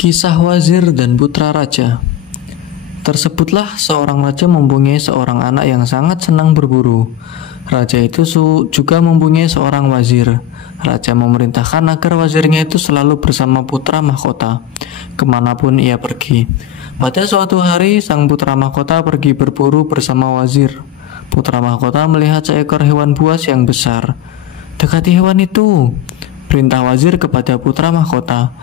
Kisah wazir dan putra raja. Tersebutlah seorang raja mempunyai seorang anak yang sangat senang berburu. Raja itu juga mempunyai seorang wazir. Raja memerintahkan agar wazirnya itu selalu bersama putra mahkota, kemanapun ia pergi. Pada suatu hari, sang putra mahkota pergi berburu bersama wazir. Putra mahkota melihat seekor hewan buas yang besar. "Dekati hewan itu," perintah wazir kepada putra mahkota.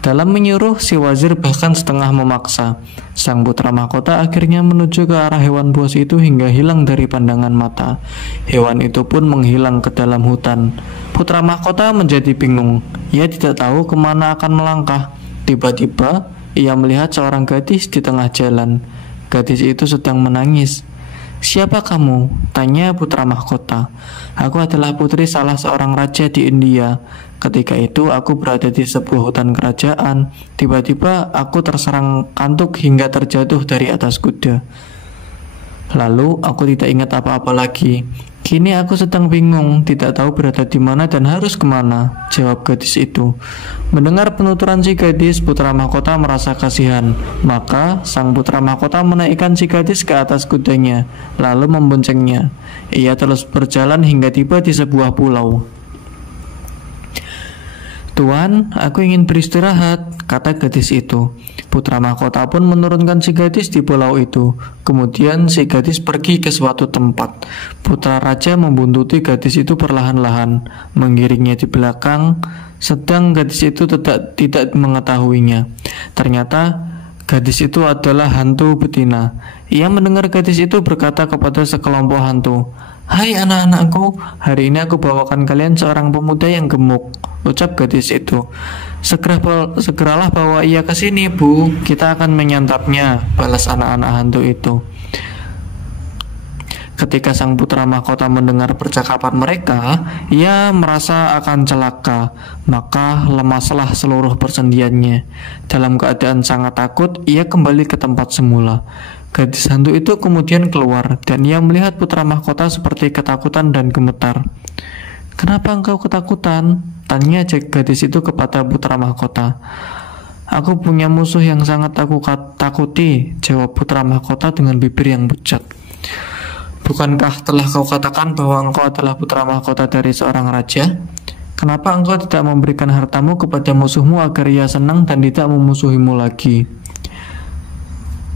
Dalam menyuruh, si wazir bahkan setengah memaksa. Sang putra mahkota akhirnya menuju ke arah hewan buas itu hingga hilang dari pandangan mata. Hewan itu pun menghilang ke dalam hutan. Putra mahkota menjadi bingung. Ia tidak tahu kemana akan melangkah. Tiba-tiba, ia melihat seorang gadis di tengah jalan. Gadis itu sedang menangis. "Siapa kamu?" tanya putra mahkota. "Aku adalah putri salah seorang raja di India. Ketika itu aku berada di sebuah hutan kerajaan. Tiba-tiba aku terserang kantuk hingga terjatuh dari atas kuda. Lalu aku tidak ingat apa-apa lagi. Kini aku sedang bingung, tidak tahu berada di mana dan harus kemana," jawab gadis itu. Mendengar penuturan si gadis, putra mahkota merasa kasihan. Maka sang putra mahkota menaikkan si gadis ke atas kudanya, lalu memboncengnya. Ia terus berjalan hingga tiba di sebuah pulau. "Tuan, aku ingin beristirahat," kata gadis itu. Putra mahkota pun menurunkan si gadis di pulau itu. Kemudian si gadis pergi ke suatu tempat. Putra raja membuntuti gadis itu perlahan-lahan, mengiringnya di belakang, sedang gadis itu tidak mengetahuinya. Ternyata gadis itu adalah hantu betina. Ia mendengar gadis itu berkata kepada sekelompok hantu, "Hai anak-anakku, hari ini aku bawakan kalian seorang pemuda yang gemuk," ucap gadis itu. Segeralah bawa ia ke sini, Bu. Kita akan menyantapnya," balas anak-anak hantu itu. Ketika sang putra mahkota mendengar percakapan mereka, ia merasa akan celaka, maka lemaslah seluruh persendiannya. Dalam keadaan sangat takut, ia kembali ke tempat semula. Gadis hantu itu kemudian keluar, dan ia melihat putra mahkota seperti ketakutan dan gemetar. "Kenapa engkau ketakutan?" tanya gadis itu kepada putra mahkota. "Aku punya musuh yang sangat aku takuti," jawab putra mahkota dengan bibir yang pucat. "Bukankah telah kau katakan bahwa engkau adalah putra mahkota dari seorang raja? Kenapa engkau tidak memberikan hartamu kepada musuhmu agar ia senang dan tidak memusuhimu lagi?"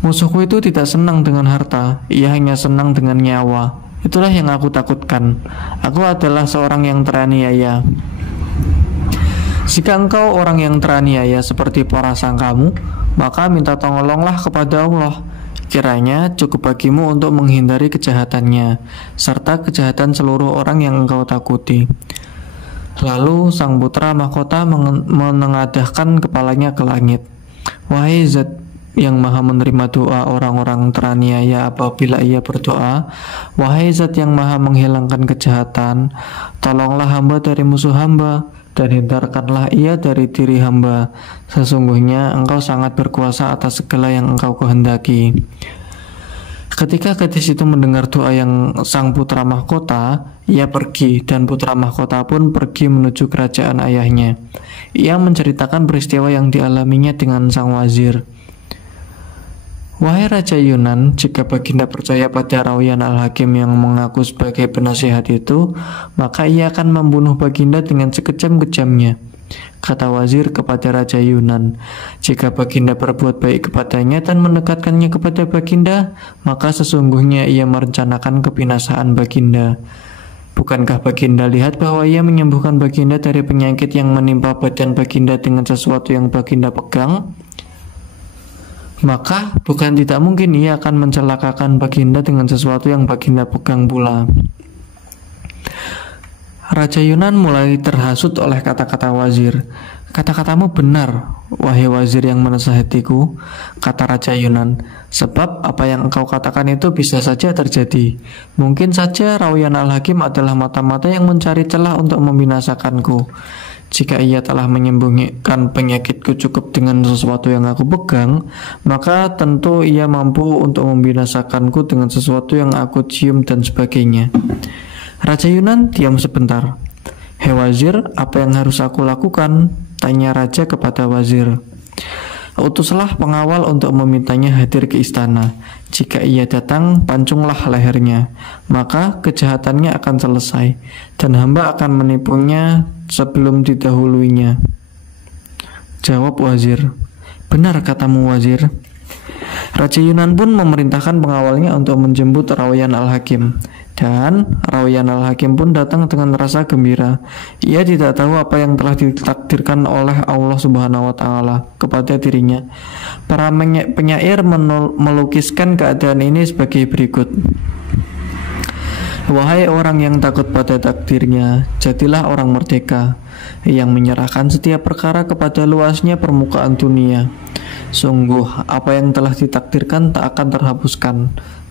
"Musuhku itu tidak senang dengan harta, ia hanya senang dengan nyawa. Itulah yang aku takutkan. Aku adalah seorang yang teraniaya." "Jika engkau orang yang teraniaya seperti para sangkamu, maka minta tolonglah kepada Allah. Kiranya cukup bagimu untuk menghindari kejahatannya, serta kejahatan seluruh orang yang engkau takuti." Lalu sang putra mahkota menengadahkan kepalanya ke langit. "Wahai Zat yang maha menerima doa orang-orang teraniaya apabila ia berdoa, wahai Zat yang maha menghilangkan kejahatan, tolonglah hamba dari musuh hamba, dan hindarkanlah ia dari diri hamba. Sesungguhnya engkau sangat berkuasa atas segala yang engkau kehendaki." Ketika gadis itu mendengar doa yang sang putra mahkota, ia pergi, dan putra mahkota pun pergi menuju kerajaan ayahnya. Ia menceritakan peristiwa yang dialaminya dengan sang wazir. "Wahai Raja Yunan, jika Baginda percaya pada Rauyan Al-Hakim yang mengaku sebagai penasihat itu, maka ia akan membunuh Baginda dengan sekejam-kejamnya," kata wazir kepada Raja Yunan. "Jika Baginda berbuat baik kepadanya dan mendekatkannya kepada Baginda, maka sesungguhnya ia merencanakan kebinasaan Baginda. Bukankah Baginda lihat bahwa ia menyembuhkan Baginda dari penyakit yang menimpa badan Baginda dengan sesuatu yang Baginda pegang? Maka bukan tidak mungkin ia akan mencelakakan Baginda dengan sesuatu yang Baginda pegang pula." Raja Yunan mulai terhasut oleh kata-kata wazir. "Kata-katamu benar, wahai wazir yang menasihatiku," kata Raja Yunan. "Sebab apa yang engkau katakan itu bisa saja terjadi. Mungkin saja Rauyan Al-Hakim adalah mata-mata yang mencari celah untuk membinasakanku. Jika ia telah menyembuhkan penyakitku cukup dengan sesuatu yang aku pegang, maka tentu ia mampu untuk membinasakanku dengan sesuatu yang aku cium dan sebagainya." Raja Yunan diam sebentar. "Hei wazir, apa yang harus aku lakukan?" tanya raja kepada wazir. Utuslah pengawal untuk memintanya hadir ke istana. Jika ia datang, pancunglah lehernya, maka kejahatannya akan selesai, dan hamba akan menipunya sebelum didahuluinya. Jawab wazir, benar katamu wazir. Raja Yunan pun memerintahkan pengawalnya untuk menjemput Rauyan al-Hakim. Dan Rauyan al-Hakim pun datang dengan rasa gembira. Ia tidak tahu apa yang telah ditakdirkan oleh Allah Subhanahu wa Ta'ala kepada dirinya. Para penyair melukiskan keadaan ini sebagai berikut. Wahai orang yang takut pada takdirnya, jadilah orang merdeka yang menyerahkan setiap perkara kepada luasnya permukaan dunia. Sungguh, apa yang telah ditakdirkan tak akan terhapuskan,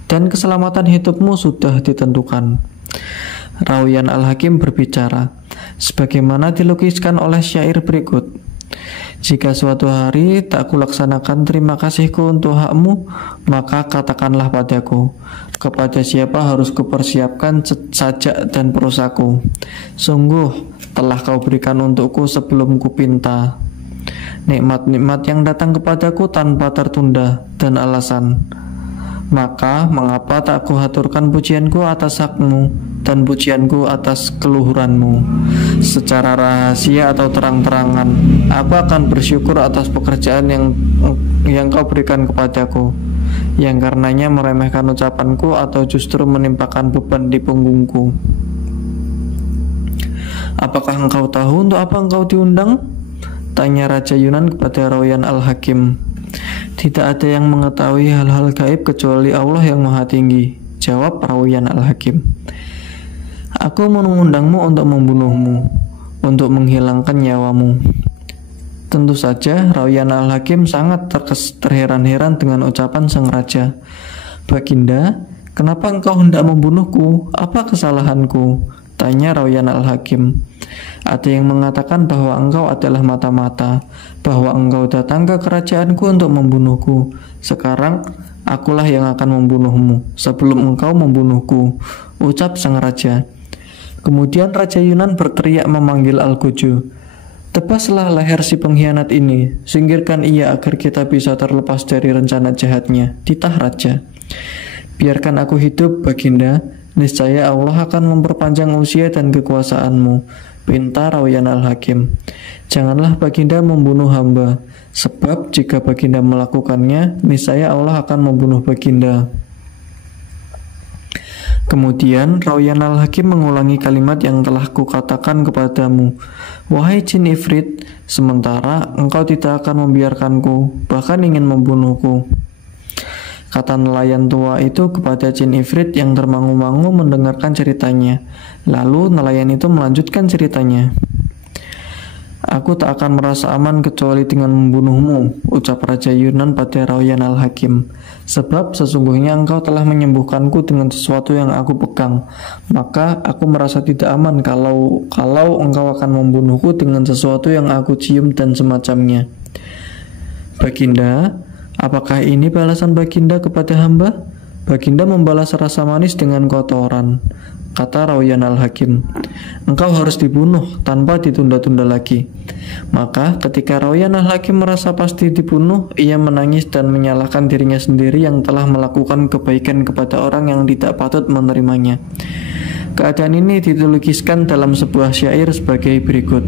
dan keselamatan hidupmu sudah ditentukan. Rauyan al-Hakim berbicara, sebagaimana dilukiskan oleh syair berikut. Jika suatu hari tak kulaksanakan terima kasihku untuk hakmu, maka katakanlah padaku, kepada siapa harus kupersiapkan sajak dan perusaku. Sungguh, telah kau berikan untukku sebelum kupinta. Nikmat-nikmat yang datang kepadaku tanpa tertunda dan alasan. Maka mengapa tak kuhaturkan pujianku atas hakmu dan pujianku atas keluhuranmu? Secara rahasia atau terang-terangan, aku akan bersyukur atas pekerjaan yang kau berikan kepadaku, yang karenanya meremehkan ucapanku atau justru menimpakan beban di punggungku. Apakah engkau tahu untuk apa engkau diundang? Tanya Raja Yunan kepada Rauyan al-Hakim. Tidak ada yang mengetahui hal-hal gaib kecuali Allah yang Maha Tinggi, jawab Rauyan al-Hakim. Aku mengundangmu untuk membunuhmu, untuk menghilangkan nyawamu. Tentu saja Rauyan al-Hakim sangat terheran-heran dengan ucapan sang raja. Baginda, kenapa engkau hendak membunuhku? Apa kesalahanku? Tanya Rauyan al-Hakim. Ada yang mengatakan bahwa engkau adalah mata-mata, bahwa engkau datang ke kerajaanku untuk membunuhku. Sekarang akulah yang akan membunuhmu sebelum engkau membunuhku, ucap sang raja. Kemudian Raja Yunan berteriak memanggil Al-Gojo. Tebaslah leher si pengkhianat ini, singkirkan ia agar kita bisa terlepas dari rencana jahatnya, titah raja. Biarkan aku hidup, Baginda, niscaya Allah akan memperpanjang usia dan kekuasaanmu, pinta Rauyan al-Hakim. Janganlah Baginda membunuh hamba, sebab jika Baginda melakukannya, niscaya Allah akan membunuh Baginda. Kemudian Rauyan al-Hakim mengulangi kalimat yang telah kukatakan kepadamu. Wahai jin ifrit, sementara engkau tidak akan membiarkanku, bahkan ingin membunuhku. Kata nelayan tua itu kepada jin ifrit yang termangu-mangu mendengarkan ceritanya. Lalu nelayan itu melanjutkan ceritanya. Aku tak akan merasa aman kecuali dengan membunuhmu, ucap Raja Yunan pada Rauyan al-Hakim. Sebab sesungguhnya engkau telah menyembuhkanku dengan sesuatu yang aku pegang. Maka aku merasa tidak aman kalau engkau akan membunuhku dengan sesuatu yang aku cium dan semacamnya. Baginda, apakah ini balasan Baginda kepada hamba? Baginda membalas rasa manis dengan kotoran, kata Rauyan al-Hakim. Engkau harus dibunuh tanpa ditunda-tunda lagi. Maka ketika Rauyan al-Hakim merasa pasti dibunuh, ia menangis dan menyalahkan dirinya sendiri yang telah melakukan kebaikan kepada orang yang tidak patut menerimanya. Keadaan ini dilukiskan dalam sebuah syair sebagai berikut.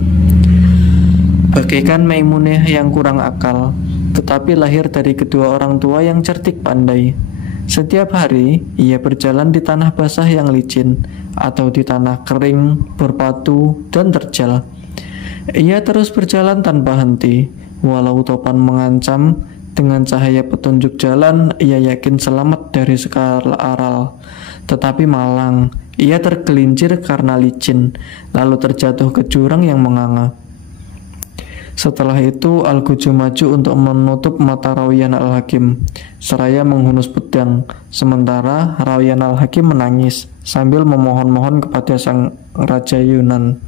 Bagaikan Maimunah yang kurang akal, tetapi lahir dari kedua orang tua yang cerdik pandai. Setiap hari ia berjalan di tanah basah yang licin atau di tanah kering, berbatu dan terjal. Ia terus berjalan tanpa henti, walau topan mengancam. Dengan cahaya petunjuk jalan, ia yakin selamat dari segala aral. Tetapi malang, ia tergelincir karena licin, lalu terjatuh ke jurang yang menganga. Setelah itu Al-Gojo maju untuk menutup mata Rauyan al-Hakim seraya menghunus pedang. Sementara Rauyan al-Hakim menangis sambil memohon-mohon kepada sang Raja Yunan.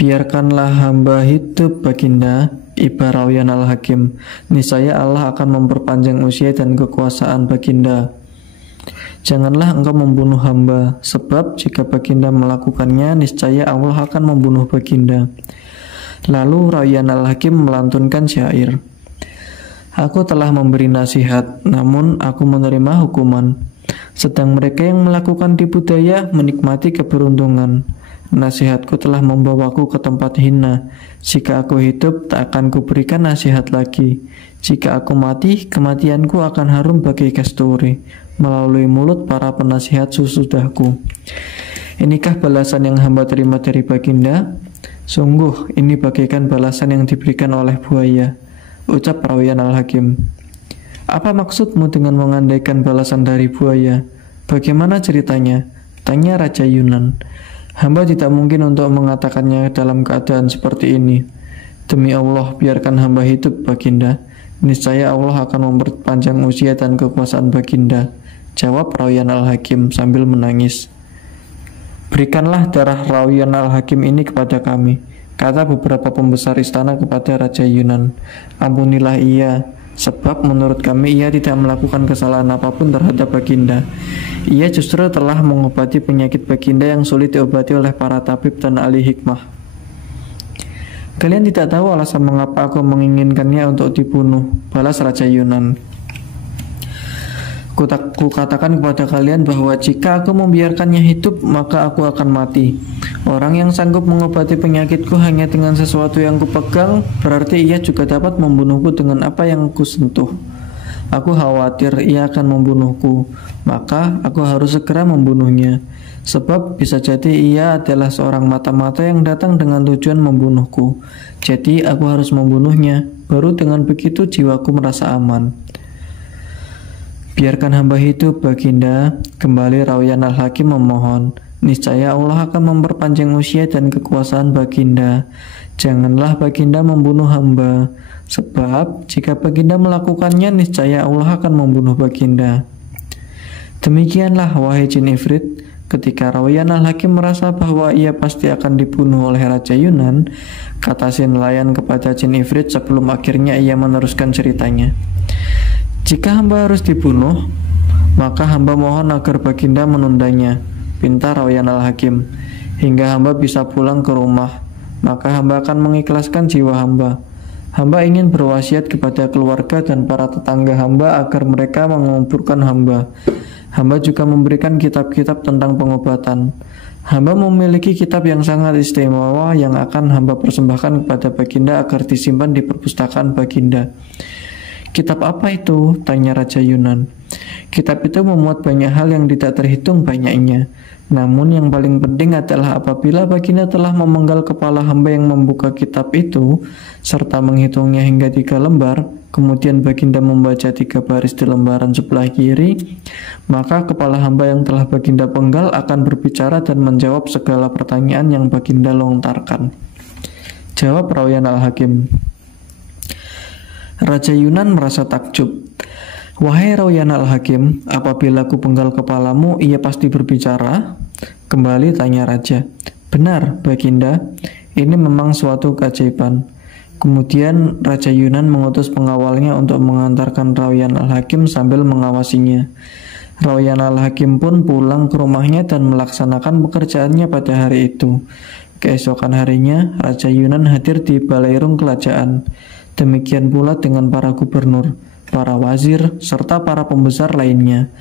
Biarkanlah hamba hidup, Baginda, ibar Rauyan al-Hakim. Niscaya Allah akan memperpanjang usia dan kekuasaan Baginda. Janganlah engkau membunuh hamba, sebab jika Baginda melakukannya, niscaya Allah akan membunuh Baginda. Lalu Rayyan al-Hakim melantunkan syair. Aku telah memberi nasihat, namun aku menerima hukuman. Sedang mereka yang melakukan tipu daya menikmati keberuntungan. Nasihatku telah membawaku ke tempat hina. Jika aku hidup, tak akan kuberikan nasihat lagi. Jika aku mati, kematianku akan harum bagai kasturi melalui mulut para penasihat sesudahku. Inikah balasan yang hamba terima dari Baginda? Sungguh, ini bagaikan balasan yang diberikan oleh buaya, ucap Rayyan al-Hakim. Apa maksudmu dengan mengandaikan balasan dari buaya? Bagaimana ceritanya? Tanya Raja Yunan. Hamba tidak mungkin untuk mengatakannya dalam keadaan seperti ini. Demi Allah, biarkan hamba hidup, Baginda. Niscaya Allah akan memperpanjang usia dan kekuasaan Baginda, jawab Rayyan al-Hakim sambil menangis. Berikanlah darah Rayyan al-Hakim ini kepada kami, kata beberapa pembesar istana kepada Raja Yunan. Ampunilah ia, sebab menurut kami ia tidak melakukan kesalahan apapun terhadap Baginda. Ia justru telah mengobati penyakit Baginda yang sulit diobati oleh para tabib dan ahli hikmah. Kalian tidak tahu alasan mengapa aku menginginkannya untuk dibunuh, balas Raja Yunan. Kukatakan kepada kalian bahwa jika aku membiarkannya hidup, maka aku akan mati. Orang yang sanggup mengobati penyakitku hanya dengan sesuatu yang kupegang, berarti ia juga dapat membunuhku dengan apa yang kusentuh. Aku khawatir ia akan membunuhku, maka aku harus segera membunuhnya. Sebab bisa jadi ia adalah seorang mata-mata yang datang dengan tujuan membunuhku. Jadi aku harus membunuhnya, baru dengan begitu jiwaku merasa aman. Biarkan hamba hidup, Baginda, kembali Rayyan al-Hakim memohon. Niscaya Allah akan memperpanjang usia dan kekuasaan Baginda. Janganlah Baginda membunuh hamba, sebab jika Baginda melakukannya, niscaya Allah akan membunuh Baginda. Demikianlah, wahai jin Ifrit, ketika Rayyan al-Hakim merasa bahwa ia pasti akan dibunuh oleh Raja Yunan, kata si nelayan kepada jin Ifrit sebelum akhirnya ia meneruskan ceritanya. Jika hamba harus dibunuh, maka hamba mohon agar Baginda menundanya, pinta Rayyan al-Hakim, hingga hamba bisa pulang ke rumah. Maka hamba akan mengikhlaskan jiwa hamba. Hamba ingin berwasiat kepada keluarga dan para tetangga hamba agar mereka menguburkan hamba. Hamba juga memberikan kitab-kitab tentang pengobatan. Hamba memiliki kitab yang sangat istimewa yang akan hamba persembahkan kepada Baginda agar disimpan di perpustakaan Baginda. Kitab apa itu? Tanya Raja Yunan. Kitab itu memuat banyak hal yang tidak terhitung banyaknya. Namun yang paling penting adalah apabila Baginda telah memenggal kepala hamba yang membuka kitab itu, serta menghitungnya hingga 3 lembar, kemudian Baginda membaca 3 baris di lembaran sebelah kiri, maka kepala hamba yang telah Baginda penggal akan berbicara dan menjawab segala pertanyaan yang Baginda lontarkan. Jawab Rayyan al-Hakim. Raja Yunan merasa takjub. Wahai Rayyan al-Hakim, apabila ku penggal kepalamu, ia pasti berbicara? Kembali tanya Raja. Benar, Baginda, ini memang suatu keajaiban. Kemudian Raja Yunan mengutus pengawalnya untuk mengantarkan Rayyan al-Hakim sambil mengawasinya. Rayyan al-Hakim pun pulang ke rumahnya dan melaksanakan pekerjaannya pada hari itu. Keesokan harinya, Raja Yunan hadir di Balairung Kerajaan. Demikian pula dengan para gubernur, para wazir, serta para pembesar lainnya.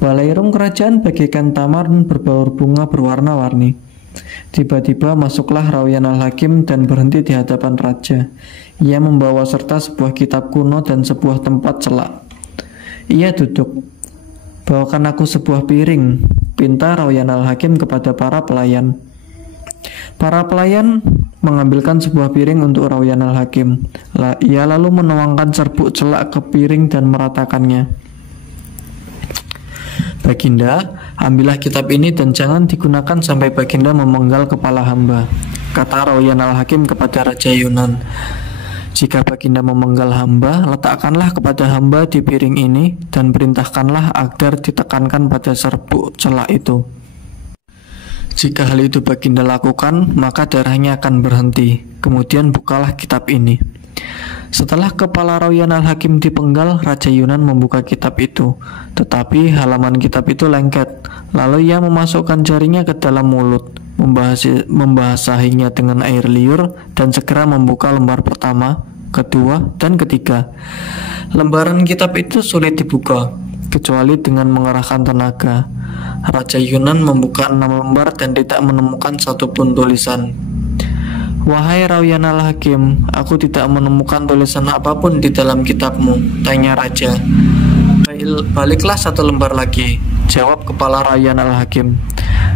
Balairung kerajaan bagaikan taman berbaur bunga berwarna-warni. Tiba-tiba masuklah Rayyan al-Hakim dan berhenti di hadapan raja. Ia membawa serta sebuah kitab kuno dan sebuah tempat celak. Ia duduk. Bawakan aku sebuah piring, pinta Rayyan al-Hakim kepada para pelayan. Para pelayan mengambilkan sebuah piring untuk Rayyan al-Hakim. Ia lalu menuangkan serbuk celak ke piring dan meratakannya. Baginda, ambillah kitab ini dan jangan digunakan sampai Baginda memenggal kepala hamba, kata Rayyan al-Hakim kepada Raja Yunan. Jika Baginda memenggal hamba, letakkanlah kepada hamba di piring ini dan perintahkanlah agar ditekankan pada serbuk celak itu. Jika hal itu Baginda lakukan, maka darahnya akan berhenti. Kemudian bukalah kitab ini. Setelah kepala Rayyan al-Hakim dipenggal, Raja Yunan membuka kitab itu. Tetapi halaman kitab itu lengket. Lalu ia memasukkan jarinya ke dalam mulut, membasahinya dengan air liur, dan segera membuka lembar pertama, kedua, dan ketiga. Lembaran kitab itu sulit dibuka, kecuali dengan mengerahkan tenaga. Raja Yunan membuka 6 lembar dan tidak menemukan satupun tulisan. "Wahai Rauyan al-Hakim, aku tidak menemukan tulisan apapun di dalam kitabmu," tanya raja. "Baliklah 1 lembar lagi," jawab kepala Rauyan al-Hakim.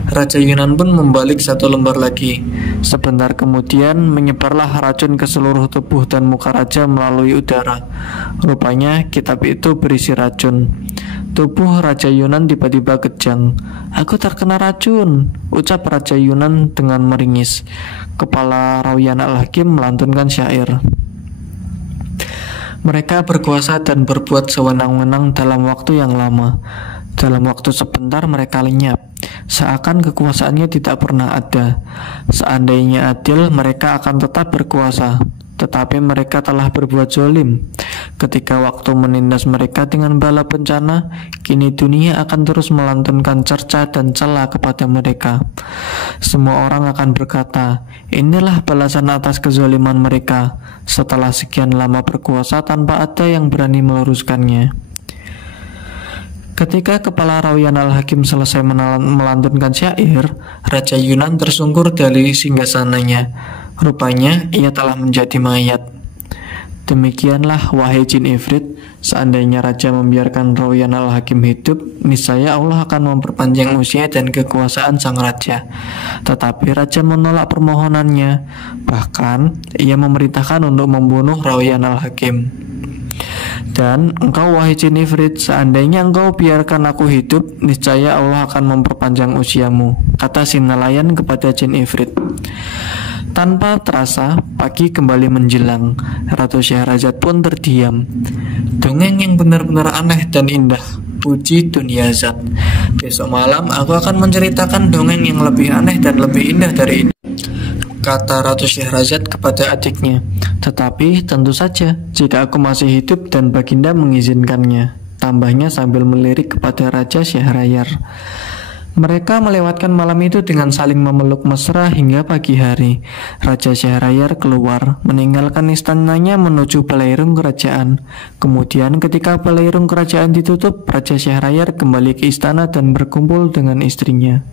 Raja Yunan pun membalik 1 lembar lagi. Sebentar kemudian menyebarlah racun ke seluruh tubuh dan muka raja melalui udara. Rupanya kitab itu berisi racun. Tubuh Raja Yunan tiba-tiba kejang. "Aku terkena racun," ucap Raja Yunan dengan meringis. Kepala Rauyan al-Hakim melantunkan syair. "Mereka berkuasa dan berbuat sewenang-wenang dalam waktu yang lama. Dalam waktu sebentar mereka lenyap, seakan kekuasaannya tidak pernah ada. Seandainya adil, mereka akan tetap berkuasa. Tetapi mereka telah berbuat zalim. Ketika waktu menindas mereka dengan bala bencana, kini dunia akan terus melantunkan cerca dan cela kepada mereka. Semua orang akan berkata, inilah balasan atas kezaliman mereka, setelah sekian lama berkuasa tanpa ada yang berani meluruskannya." Ketika kepala Rauyan al-Hakim selesai melantunkan syair, Raja Yunan tersungkur dari singgasananya. Rupanya ia telah menjadi mayat. "Demikianlah wahai jin ifrit, seandainya raja membiarkan Rauyan al-Hakim hidup, niscaya Allah akan memperpanjang usia dan kekuasaan sang raja. Tetapi raja menolak permohonannya. Bahkan ia memerintahkan untuk membunuh Rauyan al-Hakim. Dan engkau wahai jin ifrit, seandainya engkau biarkan aku hidup, niscaya Allah akan memperpanjang usiamu," kata si nelayan kepada jin ifrit. Tanpa terasa, pagi kembali menjelang. Ratu Syahrazad pun terdiam. "Dongeng yang benar-benar aneh dan indah," puji Dunyazad. "Besok malam aku akan menceritakan dongeng yang lebih aneh dan lebih indah dari ini," kata Ratu Syahrazad kepada adiknya. "Tetapi tentu saja jika aku masih hidup dan Baginda mengizinkannya," tambahnya sambil melirik kepada Raja Syahrayar. Mereka melewatkan malam itu dengan saling memeluk mesra hingga pagi hari. Raja Syahrayar keluar, meninggalkan istananya menuju balairung kerajaan. Kemudian ketika balairung kerajaan ditutup, Raja Syahrayar kembali ke istana dan berkumpul dengan istrinya.